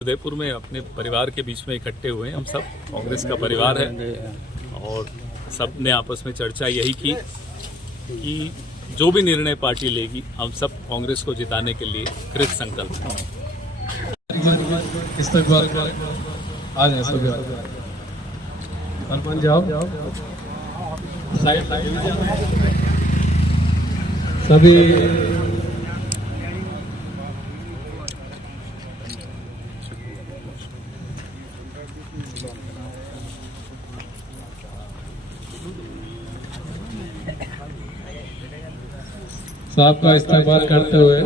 उदयपुर में अपने परिवार के बीच में इकट्ठे हुए हैं। हम सब कांग्रेस का परिवार है और सब ने आपस में चर्चा यही की कि जो भी निर्णय पार्टी लेगी हम सब कांग्रेस को जिताने के लिए कृत संकल्प हैं। सभी साहब का इस्तेमाल करते हुए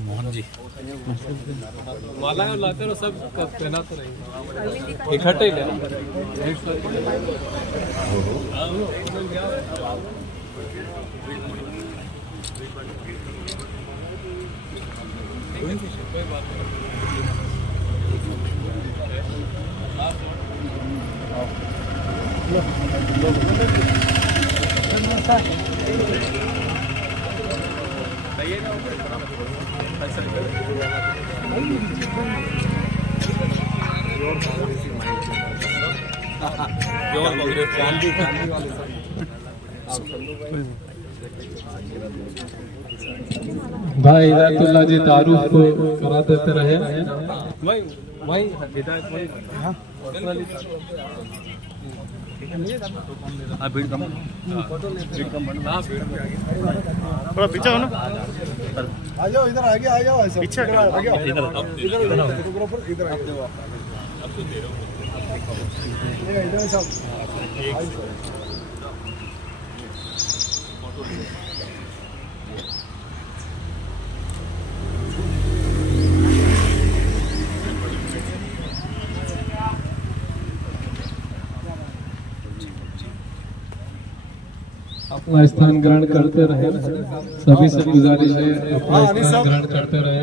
मोहन जी माला लाते रहो, सब पहना तो रहेंगे इकट्ठे भाई हिदायतुल्लाह जी तारुफ को करा देते रहे। वही हिदायत वही थोड़ा पीछे हो ना, आ जाओ इधर, आगे आ जाओ, ऐसा पीछे इधर इधर अपना स्थान ग्रहण करते रहे। सभी से गुजारिश है अपना स्थान ग्रहण करते रहे।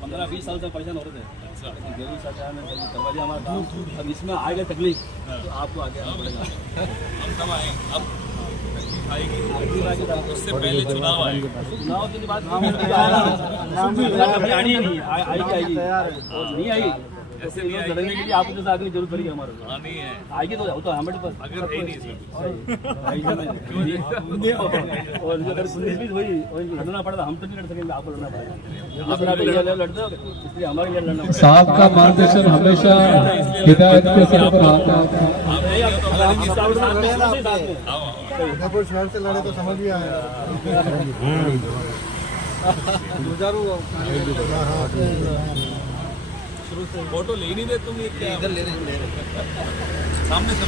पंद्रह 20 साल से परेशान हो रहे थे। दरवाजा हमारा था, अब इसमें आ गए तकलीफ तो आपको आगे आना पड़ेगा। हम कब आए? अब उससे पहले चुनाव आएगा। चुनाव के बाद आनी नहीं आएगी नहीं आई, ऐसे नहीं लड़ने के लिए आपको जैसे आगे जरूरत पड़ेगी हमारे को। नहीं है, आएगी तो होता है हमारे पास, अगर है नहीं सर और अगर पुलिस भी हुई और लड़ना पड़ता हम तो नहीं लड़ सकेंगे, आपको लड़ना पड़ेगा। लड़ते इसलिए हमारे लिए लड़ना पड़ेगा। साहब का मार्गदर्शन हमेशा हिदायत के साथ रहा था। उदयपुर शहर से लड़े तो समझ भी आया। फोटो ले नहीं दे तुम, ये क्या इधर ले रहे सामने से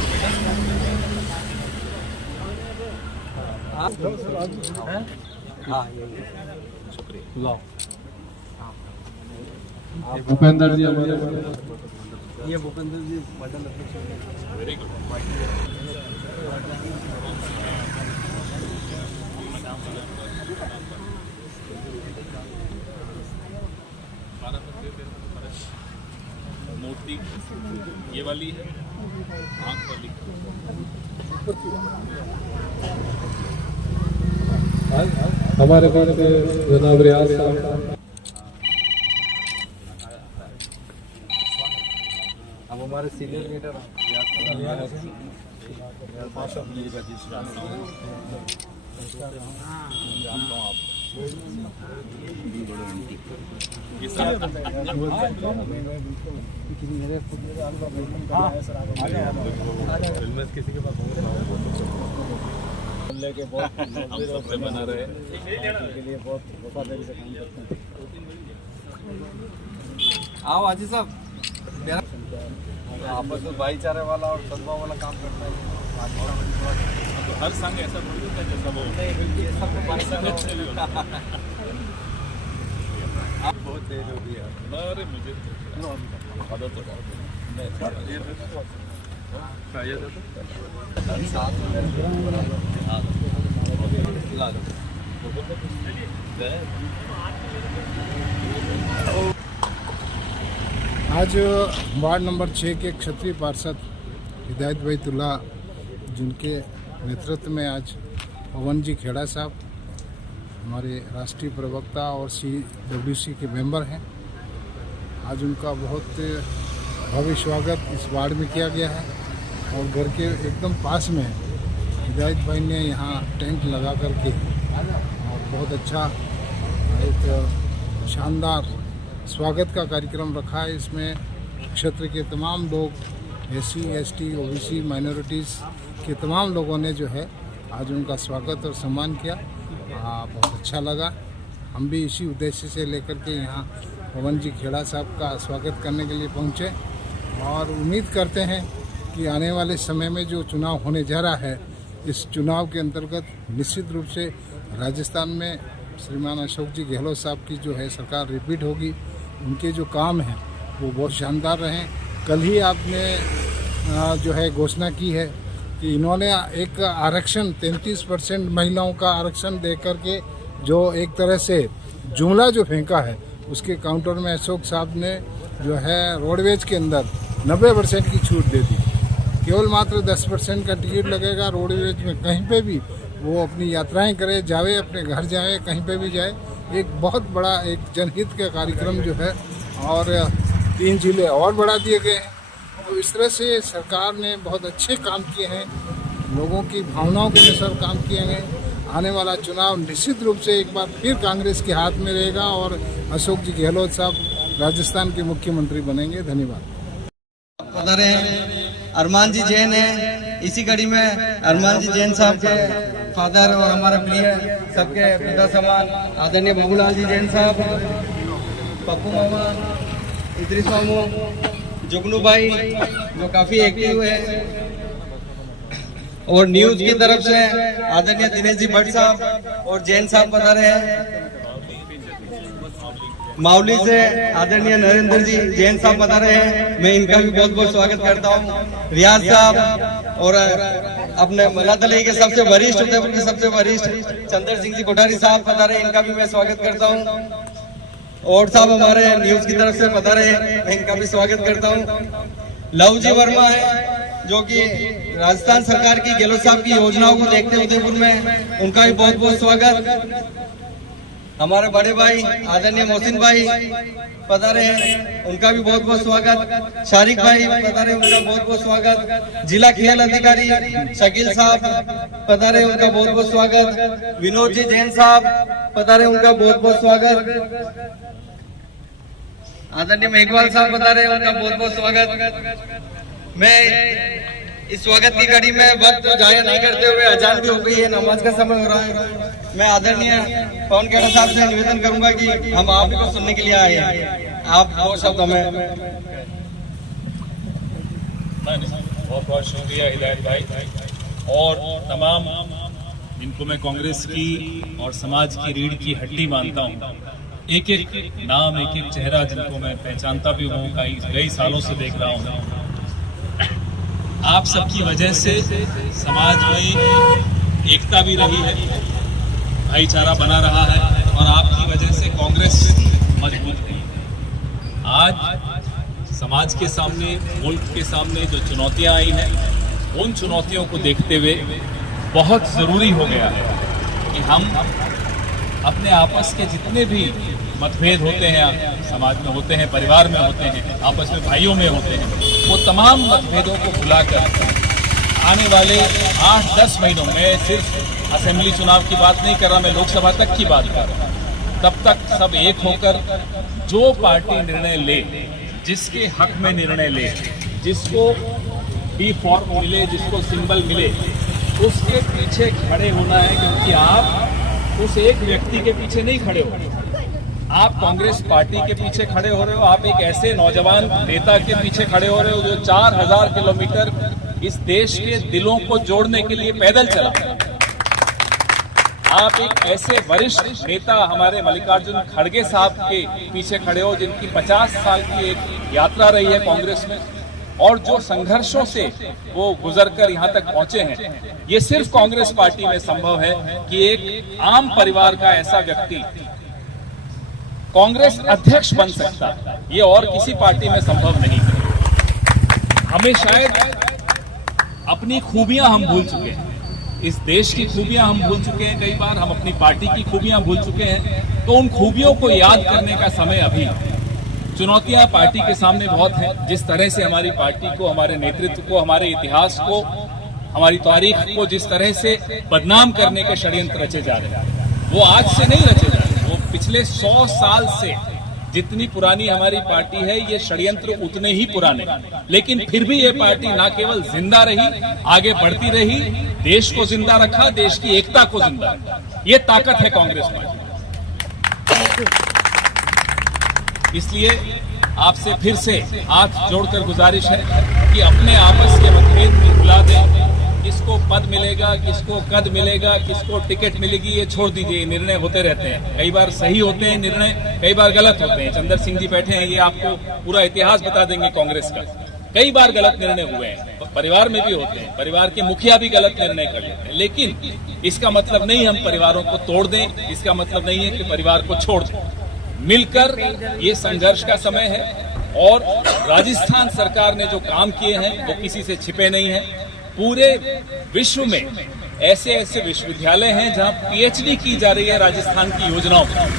लाओ भूपेंद्र जी हमारे ये भूपेंद्र जी मंडल वेरी गुड। मूर्ति ये वाली है, आँख वाली। हमारे पास जनाब रियाज साहब, अब हमारे सीनियर लीडर किसी के पास के बहुत बना रहे के लिए बहुत वफादारी से काम करते हैं। आओ हाजी साहब, आपस में भाईचारे वाला और सद्भाव वाला काम करता है। हर संघ ऐसा थोड़ी होता है जैसा वो बहुत तेज हो गया। अरे मुझे आदत तो आज वार्ड नंबर 6 के क्षत्रिय पार्षद हिदायत भाई तुल्ला जिनके नेतृत्व में आज पवन जी खेड़ा साहब हमारे राष्ट्रीय प्रवक्ता और CWC के मेंबर हैं, आज उनका बहुत भव्य स्वागत इस वार्ड में किया गया है और घर के एकदम पास में हिदायत भाई ने यहाँ टेंट लगा करके और बहुत अच्छा एक शानदार स्वागत का कार्यक्रम रखा है। इसमें क्षेत्र के तमाम लोग SC ST OBC माइनॉरिटीज़ के तमाम लोगों ने जो है आज उनका स्वागत और सम्मान किया। बहुत अच्छा लगा। हम भी इसी उद्देश्य से लेकर के यहाँ पवन जी खेड़ा साहब का स्वागत करने के लिए पहुँचे और उम्मीद करते हैं कि आने वाले समय में जो चुनाव होने जा रहा है, इस चुनाव के अंतर्गत निश्चित रूप से राजस्थान में श्रीमान अशोक जी गहलोत साहब की जो है सरकार रिपीट होगी। उनके जो काम हैं वो बहुत शानदार रहें। कल ही आपने जो है घोषणा की है कि इन्होंने एक आरक्षण 33% महिलाओं का आरक्षण दे करके जो एक तरह से जुमला जो फेंका है, उसके काउंटर में अशोक साहब ने जो है रोडवेज के अंदर 90% की छूट दे दी। केवल मात्र 10% का टिकट लगेगा रोडवेज में, कहीं पे भी वो अपनी यात्राएं करे, जावे, अपने घर जाए, कहीं पे भी जाए। एक बहुत बड़ा एक जनहित का कार्यक्रम जो है और 3 जिले और बढ़ा दिए गए हैं। तो इस तरह से सरकार ने बहुत अच्छे काम किए हैं, लोगों की भावनाओं के अनुसार काम किए हैं। आने वाला चुनाव निश्चित रूप से एक बार फिर कांग्रेस के हाथ में रहेगा और अशोक जी गहलोत साहब राजस्थान के मुख्यमंत्री बनेंगे। धन्यवाद। पधारे हैं अरमान जी जैन है। इसी कड़ी में अरमान जी जैन साहब के फादर और हमारे प्रिय सबके पिता समान आदरणीय बबूलाल जी जैन साहब, पप्पू मामा, इद्रिस मामू, जुगनू भाई जो काफी एक्टिव है, और न्यूज की तरफ से आदरणीय दिनेश जी भट्ट साहब और जैन साहब पधारे हैं। मावली से आदरणीय नरेंद्र जी जैन साहब पधारे हैं, मैं इनका भी बहुत बहुत स्वागत करता हूँ। रियाज साहब और अपने मलातली के सबसे वरिष्ठ, उदयपुर के सबसे वरिष्ठ चंद्र सिंह जी कोठारी साहब पधारे, इनका भी मैं स्वागत करता हूँ। और साहब हमारे न्यूज की तरफ से पधारे हैं, मैं इनका भी स्वागत करता हूँ। लव जी वर्मा है जो कि राजस्थान सरकार की गहलोत साहब की योजनाओं को देखते हैं उदयपुर में, उनका भी बहुत बहुत स्वागत। हमारे बड़े भाई आदरणीय मोहसिन भाई पधारे हैं, उनका भी बहुत बहुत स्वागत। शारिक भाई पधारे, उनका बहुत बहुत स्वागत। जिला खेल अधिकारी शकील साहब पधारे, उनका बहुत बहुत स्वागत। विनोद जी जैन साहब पधारे, उनका बहुत बहुत स्वागत। आदरणीय मेघवाल साहब पधारे, उनका बहुत बहुत स्वागत। मैं इस स्वागत की कड़ी में वक्त जाया नहीं करते हुए, अजान भी हो गई है, नमाज का समय हो रहा है, मैं आदरणीय पवन खेड़ा साहब से निवेदन करूंगा कि हम आप ही को सुनने के लिए आए हैं। आप दो शब्द हमें। बहुत बहुत शुक्रिया हिदायत भाई और तमाम जिनको मैं कांग्रेस की और समाज की रीढ़ की हड्डी मानता हूँ। एक एक नाम, एक एक चेहरा जिनको मैं पहचानता भी हूँ, कई सालों से देख रहा हूँ। आप सबकी वजह से समाज में एकता भी रही है, भाईचारा बना रहा है और आपकी वजह से कांग्रेस मजबूत है। आज समाज के सामने, मुल्क के सामने जो चुनौतियां आई हैं, उन चुनौतियों को देखते हुए बहुत ज़रूरी हो गया है कि हम अपने आपस के जितने भी मतभेद होते हैं, समाज में होते हैं, परिवार में होते हैं, आपस में भाइयों में होते हैं, वो तमाम मतभेदों को भुलाकर आने वाले 8-10 महीनों में, सिर्फ असेंबली चुनाव की बात नहीं कर रहा, मैं लोकसभा तक की बात कर रहा हूँ, तब तक सब एक होकर जो पार्टी निर्णय ले, जिसके हक में निर्णय ले, जिसको बी फॉर्म मिले, जिसको सिंबल मिले, उसके पीछे खड़े होना है। क्योंकि आप उस एक व्यक्ति के पीछे नहीं खड़े हो, आप कांग्रेस पार्टी के पीछे खड़े हो रहे हो। आप एक ऐसे नौजवान नेता के पीछे खड़े हो रहे हो जो 4000 किलोमीटर इस देश के दिलों को जोड़ने के लिए पैदल चला। आप एक ऐसे वरिष्ठ नेता हमारे मल्लिकार्जुन खड़गे साहब के पीछे खड़े हो जिनकी 50 साल की एक यात्रा रही है कांग्रेस में, और जो संघर्षों से वो गुजरकर यहाँ तक पहुंचे हैं, ये सिर्फ कांग्रेस पार्टी में संभव है कि एक आम परिवार का ऐसा व्यक्ति कांग्रेस अध्यक्ष बन सकता है। ये और किसी पार्टी में संभव नहीं है। हमें शायद अपनी खूबियां हम भूल चुके हैं, इस देश की खूबियां हम भूल चुके हैं, कई बार हम अपनी पार्टी की खूबियां भूल चुके हैं। तो उन खूबियों को याद करने का समय अभी। चुनौतियां पार्टी के सामने बहुत हैं। जिस तरह से हमारी पार्टी को, हमारे नेतृत्व को, हमारे इतिहास को, हमारी तारीख को जिस तरह से बदनाम करने के षड्यंत्र रचे जा रहे हैं, वो आज से नहीं रचे जा रहे, वो पिछले 100 साल से जितनी पुरानी हमारी पार्टी है, ये षड्यंत्र उतने ही पुराने। लेकिन फिर भी ये पार्टी ना केवल जिंदा रही, आगे बढ़ती रही, देश को जिंदा रखा, देश की एकता को जिंदा रखा। ये ताकत है कांग्रेस पार्टी। इसलिए आपसे फिर से हाथ जोड़कर गुजारिश है कि अपने आपस के मतभेद भी भुला दें। किसको पद मिलेगा, किसको कद मिलेगा, किसको टिकट मिलेगी, ये छोड़ दीजिए। निर्णय होते रहते हैं, कई बार सही होते हैं निर्णय, कई बार गलत होते हैं। चंद्र सिंह जी बैठे हैं, ये आपको पूरा इतिहास बता देंगे कांग्रेस का। कई बार गलत निर्णय हुए हैं, परिवार में भी होते हैं, परिवार के मुखिया भी गलत निर्णय कर लेते हैं। लेकिन इसका मतलब नहीं हम परिवारों को तोड़ दें, इसका मतलब नहीं है कि परिवार को छोड़ दें। मिलकर ये संघर्ष का समय है। और राजस्थान सरकार ने जो काम किए हैं वो किसी से छिपे नहीं हैं। पूरे विश्व में ऐसे ऐसे विश्वविद्यालय हैं जहां पीएचडी की जा रही है राजस्थान की योजनाओं पर।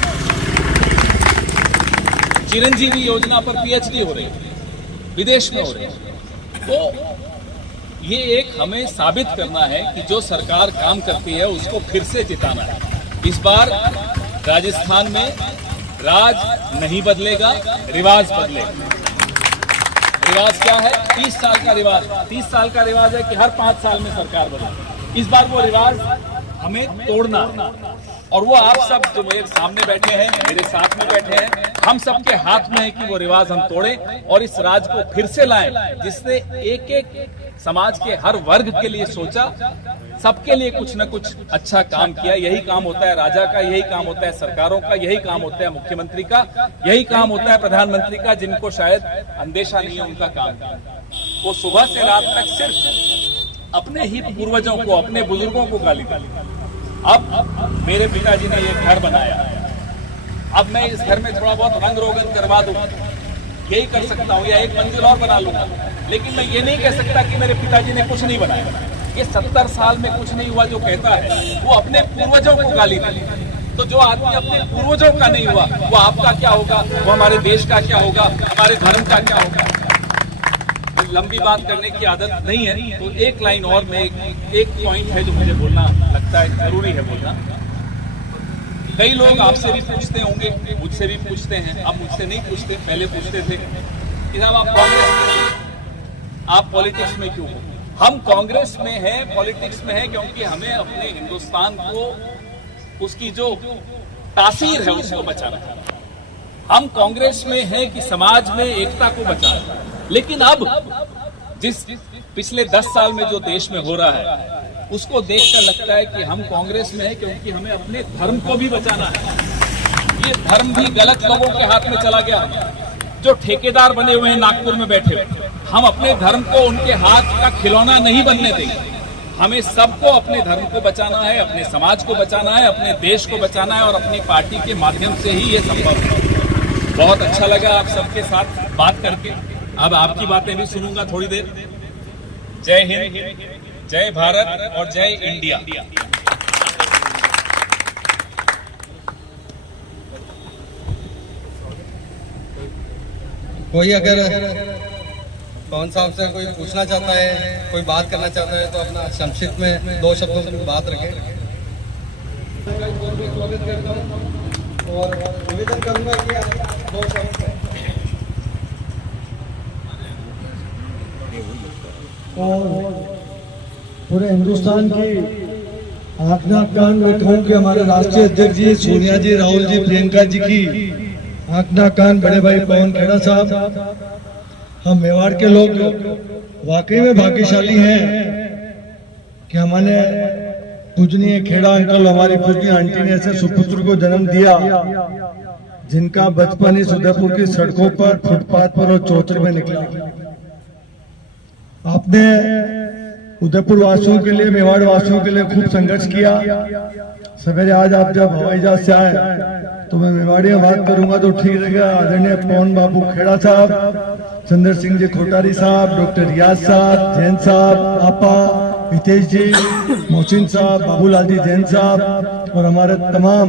चिरंजीवी योजना पर पीएचडी हो रही है, विदेश में हो रही है। तो ये एक हमें साबित करना है कि जो सरकार काम करती है उसको फिर से जिताना है। इस बार राजस्थान में राज नहीं बदलेगा, रिवाज बदलेगा। रिवाज क्या है? 30 साल का रिवाज। 30 साल का रिवाज है कि हर 5 साल में सरकार बदले। इस बार वो रिवाज हमें तोड़ना है। और वो आप सब जो मेरे सामने बैठे हैं, मेरे साथ में बैठे हैं, हम सबके हाथ में है कि वो रिवाज हम तोड़ें और इस राज को फिर से लाएं, जिसने एक एक समाज के हर वर्ग के लिए सोचा, सबके लिए कुछ न कुछ अच्छा काम किया। यही काम होता है राजा का, यही काम होता है सरकारों का, यही काम होता है मुख्यमंत्री का, यही काम होता है प्रधानमंत्री का, जिनको शायद अंदेशा नहीं है उनका काम। वो सुबह से रात तक सिर्फ अपने ही पूर्वजों को, अपने बुजुर्गों को गाली दी। अब मेरे पिताजी ने ये घर बनाया, अब मैं इस घर में थोड़ा बहुत रंग रोगन करवा दूं, यही कर सकता हूं, या एक मंजिल और बना लूंगा। लेकिन मैं ये नहीं कह सकता कि मेरे पिताजी ने कुछ नहीं बनाया। ये 70 साल में कुछ नहीं हुआ जो कहता है, वो अपने पूर्वजों को गाली दे। तो जो आदमी अपने पूर्वजों का नहीं हुआ, वो आपका क्या होगा, वो हमारे देश का क्या होगा, हमारे धर्म का क्या होगा। लंबी बात करने की आदत नहीं है, तो एक लाइन और में एक पॉइंट है जो मुझे बोलना लगता है जरूरी है बोलना। कई लोग आपसे भी पूछते होंगे, मुझसे भी पूछते हैं, अब मुझसे नहीं पूछते, पहले पूछते थे कि साहब आप कांग्रेस में, आप पॉलिटिक्स में क्यों हो? हम कांग्रेस में हैं, पॉलिटिक्स में हैं, क्योंकि हमें अपने हिंदुस्तान को, उसकी जो तासीर है उसको बचाना है। हम कांग्रेस में हैं कि समाज में एकता को बचाना। लेकिन अब जिस पिछले 10 साल में जो देश में हो रहा है, उसको देखकर लगता है कि हम कांग्रेस में हैं क्योंकि हमें अपने धर्म को भी बचाना है। ये धर्म भी गलत लोगों के हाथ में चला गया, जो ठेकेदार बने हुए हैं नागपुर में बैठे हुए। हम अपने धर्म को उनके हाथ का खिलौना नहीं बनने देंगे। हमें सबको अपने धर्म को बचाना है, अपने समाज को बचाना है, अपने देश को बचाना है, और अपनी पार्टी के माध्यम से ही ये संभव है। बहुत अच्छा लगा आप सबके साथ बात करके। अब आपकी बातें भी सुनूंगा थोड़ी देर। जय हिंद, जय भारत और जय इंडिया। कोई अगर पवन साहब से कोई पूछना चाहता है, कोई बात करना चाहता है, तो अपना संक्षिप्त में 2 शब्दों में बात रखें। स्वागत करता हूं और निवेदन करूंगा कि आप 2 शब्द और पूरे हिंदुस्तान की आंखना कान में कहूँ कि हमारे राष्ट्रीय अध्यक्ष जी, सोनिया जी, राहुल जी, प्रियंका जी की आंखना कान बड़े भाई पवन खेड़ा साहब, हम मेवाड़ के लोग वाकई में भाग्यशाली हैं कि हमारे पूजनीय खेड़ा अंकल, हमारी पूजनीय आंटी ने ऐसे सुपुत्र को जन्म दिया जिनका बचपन इस उदयपुर की सड़कों पर, फुटपाथ पर और चौतरे में निकला। आपने उदयपुर वासियों के लिए, मेवाड़ वासियों के लिए खूब संघर्ष किया। सवेरे आज आप जब हवाई जहाज से आए तो मैं मेवाड़ी में बात करूंगा तो ठीक रहेगा। आदरणीय पवन बाबू खेड़ा साहब, चंद्र सिंह जी कोठारी साहब, डॉक्टर रियाज साहब, जैन साहब, आपा, हितेश जी, मोहसिन साहब, बाबूलाल जी जैन साहब और हमारे तमाम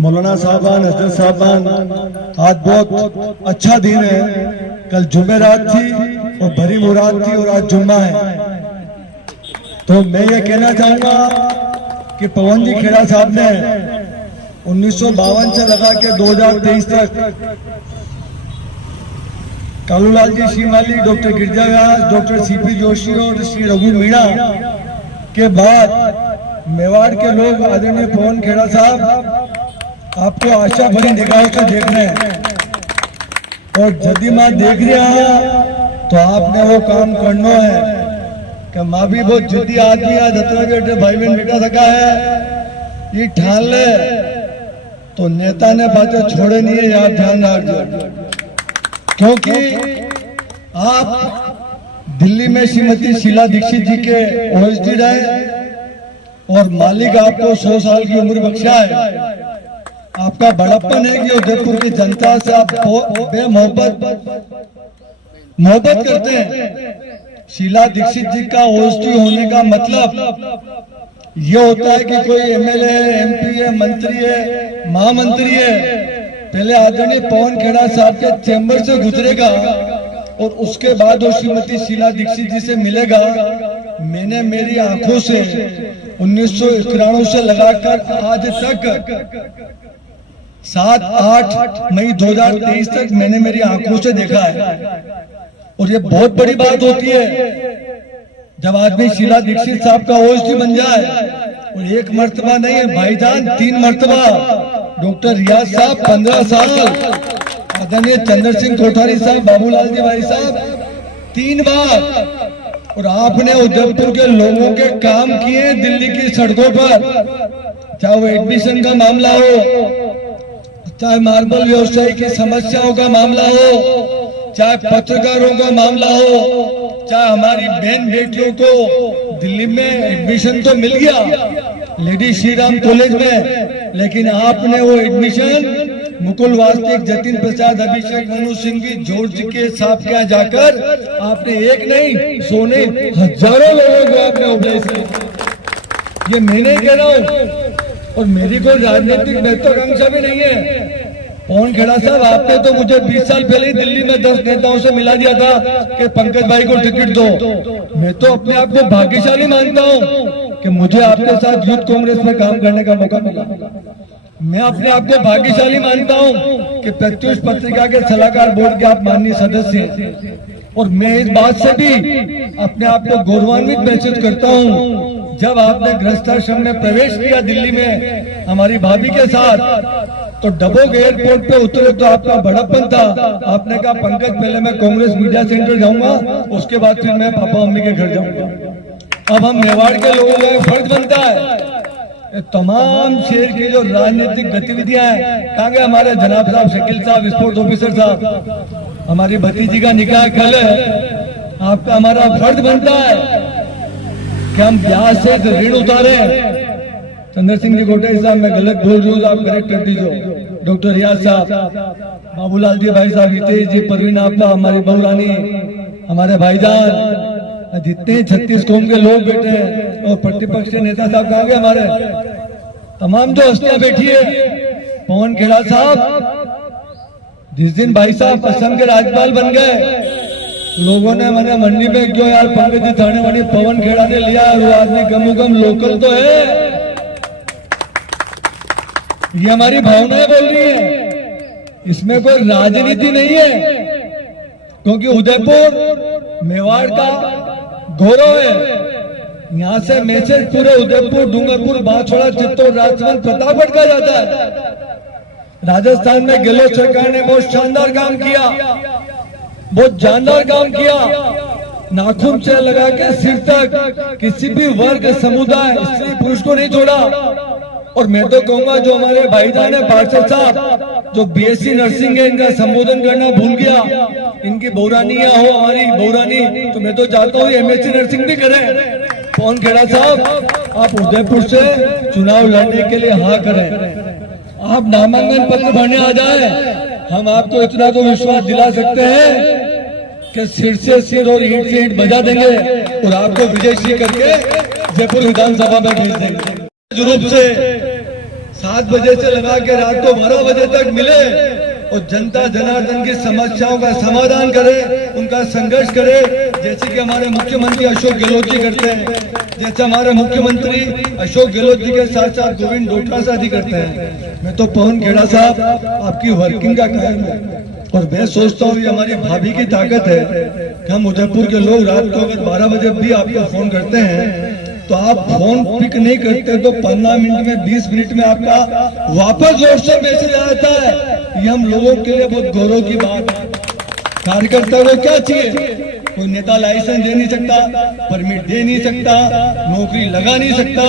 मौलाना साहबान, हजरत साहबान। आज बहुत अच्छा दिन है। कल जुमेरात थी और भरी मुराद थी और आज जुम्मा है। तो मैं ये कहना चाहूंगा कि पवन जी खेड़ा साहब ने 1952 से लगा के 2023 तक कालूलाल जी श्रीमाली, डॉक्टर गिरजा व्यास, डॉक्टर सीपी जोशी और श्री रघु मीणा के बाद मेवाड़ के लोग आदरणीय पवन खेड़ा साहब आपको आशा भरी निगाहों से देख रहे हैं और जदी मां देख रहा तो आपने वो काम करना है कि माँ भी बहुत जिद्दी आदमी आज जतरा बेटे भाई बहन बेटा सका है ये ठान ले तो नेता ने बातें छोड़े नहीं है, आप ध्यान रखो। क्योंकि आप दिल्ली में श्रीमती शीला दीक्षित जी के ओएसडी रहे और मालिक आपको 100 साल की उम्र बख्शा है। आपका बड़प्पन है कि उदयपुर की जनता से आप मोहब्बत करते हैं। शीला दीक्षित जी का ओएसडी होने का मतलब ये होता है कि कोई एमएलए है, एमपी है, मंत्री है, महामंत्री है, पहले आदरणीय पवन खेड़ा साहब के चैम्बर से गुजरेगा और उसके बाद वो श्रीमती शीला दीक्षित जी से मिलेगा। मैंने मेरी आंखों से 1991 से लगाकर आज तक 7-8 मई 2023 तक मैंने मेरी आंखों से देखा है। और ये बहुत बड़ी बात होती है जब आदमी शीला दीक्षित साहब का ओएसडी बन जाए और एक मर्तबा नहीं है भाईजान, 3 मर्तबा। डॉक्टर रियाज साहब 15 साल, आदरणीय चंद्र सिंह कोठारी साहब, बाबूलाल जी भाई साहब 3 बार। और आपने उदयपुर के लोगों के काम किए दिल्ली की सड़कों पर, चाहे वो एडमिशन का मामला हो, चाहे मार्बल व्यवसाय की समस्याओं का मामला हो, चाहे पत्रकारों का मामला हो, चाहे हमारी बहन बेटियों को दिल्ली में एडमिशन तो मिल गया लेडी श्रीराम कॉलेज में, लेकिन आपने वो एडमिशन मुकुल वास्तिक, जतिन प्रसाद, अभिषेक मनु सिंघवी, जॉर्ज के साहब के यहाँ जाकर आपने एक नहीं 100 नहीं हजारों लोगों को आपने उपलब्ध किया। ये मैं नहीं कह रहा हूँ और मेरी कोई राजनीतिक महत्वाकांक्षा भी नहीं है। पवन खेड़ा साहब, आपने तो मुझे 20 साल पहले ही दिल्ली में 10 नेताओं से मिला दिया था कि पंकज भाई को टिकट दो। मैं तो अपने आप को भाग्यशाली मानता हूँ कि मुझे आपके साथ यूथ कांग्रेस में काम करने का मौका मिला। मैं अपने आप को भाग्यशाली मानता हूँ कि प्रत्युष पत्रिका के सलाहकार बोर्ड के आप माननीय सदस्य हैं और मैं इस बात से भी अपने आप को गौरवान्वित महसूस करता हूँ। जब आपने गृहस्थाश्रम में प्रवेश किया दिल्ली में हमारी भाभी के साथ, तो डबोक एयरपोर्ट पे उतरे तो आपका बड़प्पन था। आपने कहा पंकज पहले मैं कांग्रेस मीडिया सेंटर जाऊंगा, उसके बाद फिर मैं पापा मम्मी के घर जाऊंगा। अब हम मेवाड़ के लोगों का फर्ज बनता है तमाम शहर की जो राजनीतिक गतिविधियां हैं, कहाँ गए हमारे जनाब साहब शकील साहब, स्पोर्ट्स ऑफिसर साहब, हमारी भतीजी का निकाह कल है। आपका हमारा फर्ज बनता है कि हम ब्याज से ऋण उतारे। चंद्र सिंह जी कोठारी साहब, मैं गलत बोल रही हूँ, आप करेक्ट कर दीजिए। डॉक्टर रियाज साहब, बाबूलाल जी भाई साहब, हितेश जी, परवीन आपका, हमारी बहू रानी, हमारे भाईजान, जितने 36 कौम के लोग बैठे हैं और प्रतिपक्ष के नेता साहब कहाँ गए हमारे, तमाम जो हस्तियां बैठी है। पवन खेड़ा साहब, जिस दिन भाई साहब असम के राज्यपाल बन गए, लोगों ने मैंने मंडी में क्यों यार पंकज जी थाने वाली पवन खेड़ा ने लिया, वो आदमी गम लोकल तो है। ये हमारी भावनाएं बोल रही है, इसमें कोई राजनीति नहीं है, क्योंकि उदयपुर मेवाड़ का गौरव है। यहाँ से मैसेज पूरे उदयपुर, डूंगरपुर, बांसवाड़ा, चित्तौड़, राजसमंद, प्रतापगढ़ का जाता है। राजस्थान में गहलोत सरकार ने बहुत शानदार काम किया, बहुत जानदार काम किया। नाखून से लगा के सिर तक किसी भी वर्ग, समुदाय, स्त्री पुरुष को नहीं छोड़ा। और मैं तो कहूंगा जो हमारे भाईजान है पार्षद साहब, जो बीएससी नर्सिंग है इनका संबोधन करना भूल गया, इनकी बहुरानियां हो हमारी बहुरानी, तो मैं तो चाहता हूँ एमएससी नर्सिंग भी करें। पवन खेड़ा साहब, आप उदयपुर से चुनाव लड़ने के लिए हाँ करें, आप नामांकन पत्र भरने आ जाए, हम आपको इतना तो विश्वास दिला सकते हैं कि सिर से सिर और ईंट से ईंट बजा देंगे और आपको विजयश्री करके जयपुर विधानसभा में भेज देंगे। रूप से 7 बजे से लगा के रात को 12 बजे तक मिले और जनता जनार्दन की समस्याओं का समाधान करे, उनका संघर्ष करे, जैसे कि हमारे मुख्यमंत्री अशोक गहलोत जी करते हैं, जैसे हमारे मुख्यमंत्री अशोक गहलोत जी के साथ साथ गोविंद डोटासरा जी करते हैं। मैं तो पवन खेड़ा साहब आपकी वर्किंग का कायम हूँ और मैं सोचता हूँ ये हमारी भाभी की ताकत है कि हम उदयपुर के लोग रात को अगर 12 बजे भी आपको फोन करते हैं तो आप फोन पिक नहीं करते तो 15 मिनट में 20 मिनट में आपका वापस व्हाट्सएप मैसेज आता है। ये हम लोगों के लिए बहुत गौरव की बात है। कार्यकर्ता को क्या चाहिए? कोई नेता लाइसेंस दे नहीं सकता, परमिट दे नहीं सकता, नौकरी लगा नहीं सकता।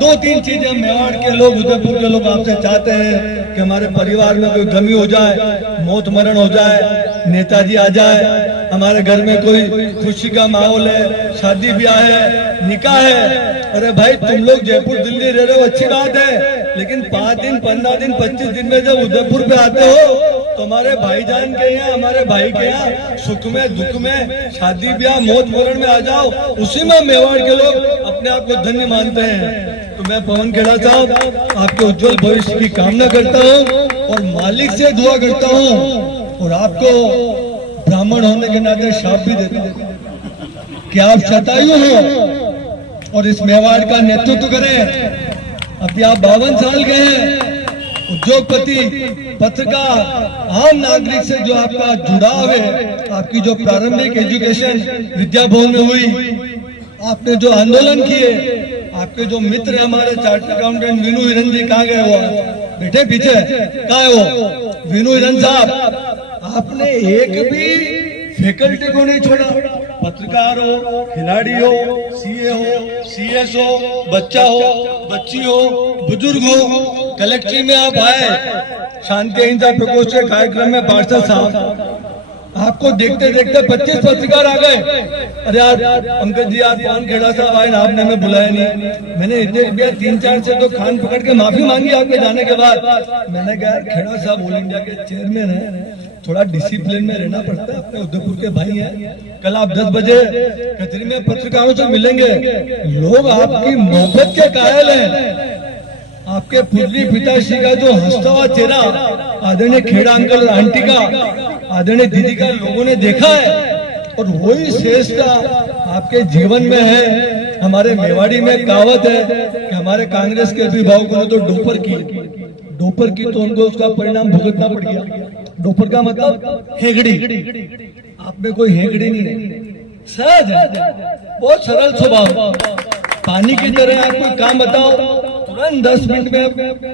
2-3 चीजें मेवाड़ के लोग, उदयपुर के लोग आपसे चाहते हैं कि हमारे परिवार में कोई गमी हो जाए, मौत मरण हो जाए, नेताजी आ जाए, हमारे घर में कोई खुशी का माहौल है, शादी ब्याह है, निकाह है। अरे भाई तुम लोग जयपुर दिल्ली रह रहे हो अच्छी बात है, लेकिन 5 दिन 15 दिन 25 दिन में जब उदयपुर पे आते हो तो हमारे भाईजान के यहाँ, हमारे भाई के यहाँ सुख में दुख में शादी ब्याह मौत मरण में आ जाओ, उसी में मेवाड़ के लोग अपने आप को धन्य मानते हैं। तो मैं पवन खेड़ा साहब आपके उज्जवल भविष्य की कामना करता हूँ और मालिक से दुआ करता हूँ और आपको ब्राह्मण होने के नाते शाप भी देता हूँ कि आप शतायु हो और इस मेवाड़ का नेतृत्व करें। अभी आप 52 साल के हैं, उद्योगपति, पत्रकार, आम नागरिक से जो आपका जुड़ाव है, आपकी जो प्रारंभिक एजुकेशन विद्या भवन में हुई, आपने जो आंदोलन किए, आपके जो मित्र हमारे चार्टर्ड अकाउंटेंट विनू हिरन जी कहाँ गए? वो बैठे पीछे, कहाँ है वो विनू हिरन साहब? आपने एक भी फैकल्टी को नहीं छोड़ा, पत्रकार हो, खिलाड़ी हो, सीए हो, सीएस हो, बच्चा हो, बच्ची हो, बुजुर्ग हो, कलेक्ट्री में आप आए, शांति अहिंसा प्रकोष्ठ के कार्यक्रम में पार्षद साहब आपको देखते देखते 25 पत्रकार आ गए। अरे यार पंकज जी, आप पवन खेड़ा साहब आए, आपने हमें बुलाया नहीं। मैंने इतने 3-4 से तो खान पकड़ के माफी मांगी आपके जाने के बाद। मैंने कहा खेड़ा साहब ऑल इंडिया के चेयरमैन है, थोड़ा डिसिप्लिन में रहना पड़ता है, अपने उदयपुर के भाई हैं। कल आप 10 बजे कचहरी में पत्रकारों से मिलेंगे, लोग आपकी मोहब्बत के कायल हैं। आपके पूजनीय पिताश्री का जो हंसता हुआ चेहरा आदरणीय खेड़ा अंकल और आंटी का, आदरणीय दीदी का लोगों ने देखा है और वही श्रेष्ठता आपके जीवन में है। हमारे मेवाड़ी में कहावत है कि हमारे कांग्रेस के अभिभावकों ने तो डोपर की तो उनको उसका परिणाम भुगतना पड़ गया। डोपर का मतलब हेगड़ी, आप में कोई हेगड़ी नहीं है, सहज है, बहुत सरल स्वभाव, पानी की तरह। आप कोई काम बताओ तुरंत 10 मिनट में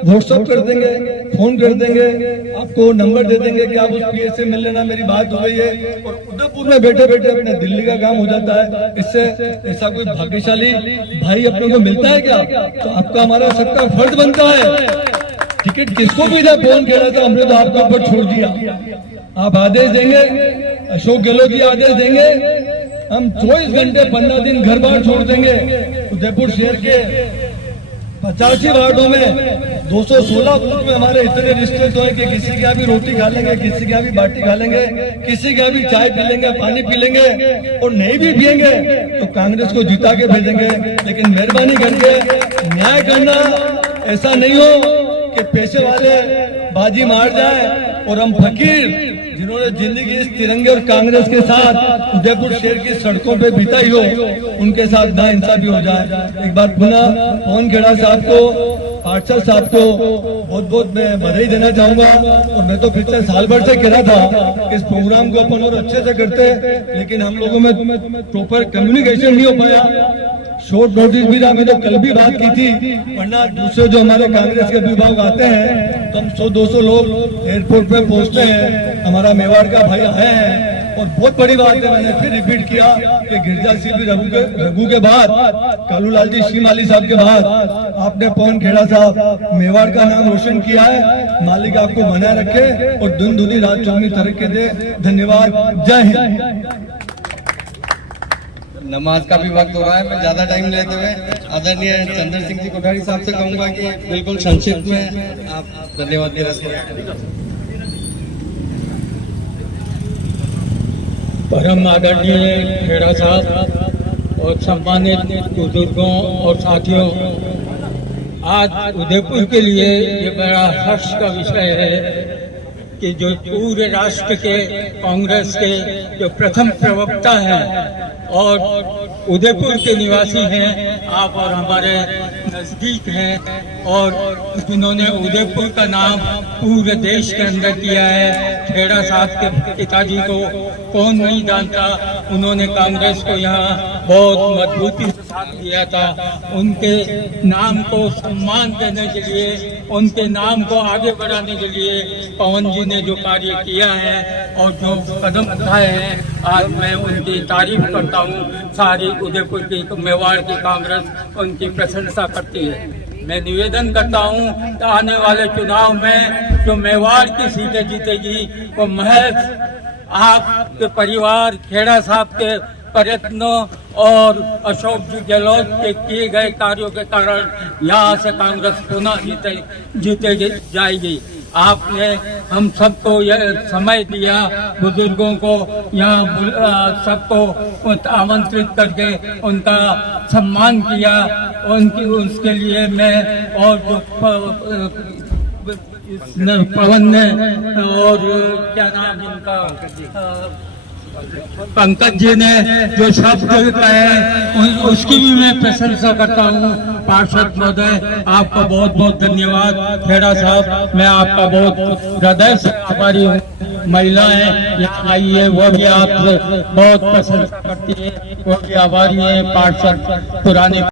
व्हाट्सएप कर देंगे, फोन कर देंगे, आपको नंबर दे देंगे कि आप उस पीए से मिल लेना, मेरी बात हो गई है, और उदयपुर में बैठे बैठे अपने दिल्ली का काम हो जाता है। इससे ऐसा कोई भाग्यशाली भाई अपने को मिलता है क्या? तो आपका हमारा सबका फर्ज बनता है, टिकट किसको भी जाए पवन खेड़ा था, हमने तो आपके ऊपर छोड़ दिया। आप आदेश देंगे, अशोक गहलोत जी आदेश देंगे, हम 24 घंटे 15 दिन घर बार छोड़ देंगे। उदयपुर शहर के 85 वार्डों में 216 बूथ में हमारे इतने रिश्ते तो है कि किसी के यहाँ भी रोटी खा लेंगे, किसी के यहाँ भी बाटी खा लेंगे, किसी के यहाँ भी चाय पी लेंगे, पानी पी लेंगे, और नहीं भी पियेंगे तो कांग्रेस को जिता के भेजेंगे। लेकिन मेहरबानी करके न्याय करना, ऐसा नहीं हो कि पैसे वाले बाजी मार जाए और हम फकीर जिन्होंने जिंदगी इस तिरंगे और कांग्रेस के साथ उदयपुर शहर की सड़कों पे बिताई हो, उनके साथ नाइंसाफी हो जाए। एक बार पुनः पवन खेड़ा साहब को, पार्षद साहब को बहुत बहुत मैं बधाई देना चाहूंगा। और मैं तो पिछले साल भर से कह रहा था कि इस प्रोग्राम को अपन और अच्छे से करते, लेकिन हम लोगों में प्रॉपर कम्युनिकेशन नहीं हो पाया। शॉर्ट नोटिस भी था, मैं तो कल भी बात की थी, वरना दूसरे जो हमारे कांग्रेस के अभिभावक आते हैं तो हम 100-200 लोग एयरपोर्ट पे पहुंचते हैं, हमारा मेवाड़ का भाई आए हैं और बहुत बड़ी बात है, मैंने फिर रिपीट किया कि गिरजा सिंह भी रघु के बाद, कालूलाल जी शिमाली साहब के बाद आपने पवन खेड़ा साहब मेवाड़ का नाम रोशन किया है। मालिक आपको बनाए रखे और दिन दुनी रात चौगनी तरक्की दे। धन्यवाद। जय हिंद। नमाज का भी वक्त हो रहा है, मैं ज्यादा टाइम लेते हुए आदरणीय चंद्र सिंह जी कोठारी साहब से कहूंगा कि बिल्कुल संक्षिप्त में आप धन्यवाद दे रहे हैं। परम आदरणीय खेड़ा साहब और सम्मानित बुजुर्गों और साथियों, आज उदयपुर के लिए ये बड़ा हर्ष का विषय है कि जो पूरे राष्ट्र के कांग्रेस के जो प्रथम प्रवक्ता हैं और उदयपुर के निवासी हैं, आप और हमारे नजदीक हैं और जिन्होंने उदयपुर का नाम पूरे देश के अंदर किया है। खेड़ा साहब के पिताजी को कौन नहीं जानता, उन्होंने कांग्रेस को यहाँ बहुत मजबूती से साथ दिया था। उनके नाम को सम्मान देने के लिए, उनके नाम को आगे बढ़ाने के लिए पवन जी ने जो कार्य किया है और जो कदम उठाए हैं, आज मैं उनकी तारीफ करता हूँ। सारी उदयपुर की मेवाड़ की कांग्रेस उनकी प्रशंसा करती है। मैं निवेदन करता हूँ कि आने वाले चुनाव में जो मेवाड़ की सीटें जीतेगी वो महज आपके परिवार खेड़ा साहब के प्रयत्नों और अशोक जी गहलोत के किए गए कार्यों के कारण यहाँ से कांग्रेस पुनः जीते जाएगी। आपने हम सबको यह समय दिया, बुजुर्गों को यहाँ सबको आमंत्रित करके उनका सम्मान किया। उसके लिए मैं और जो पवन ने और क्या नाम इनका पंकज जी ने जो शब्द कहे उसकी भी मैं प्रशंसा करता हूँ। पार्षद महोदय, आपका बहुत बहुत धन्यवाद। खेड़ा साहब, मैं आपका बहुत हृदय से आभारी हूँ। महिलाएं यहाँ आई है, वो भी आपसे बहुत प्रशंसा करती है, वो भी आभारी है। पार्षद पुराने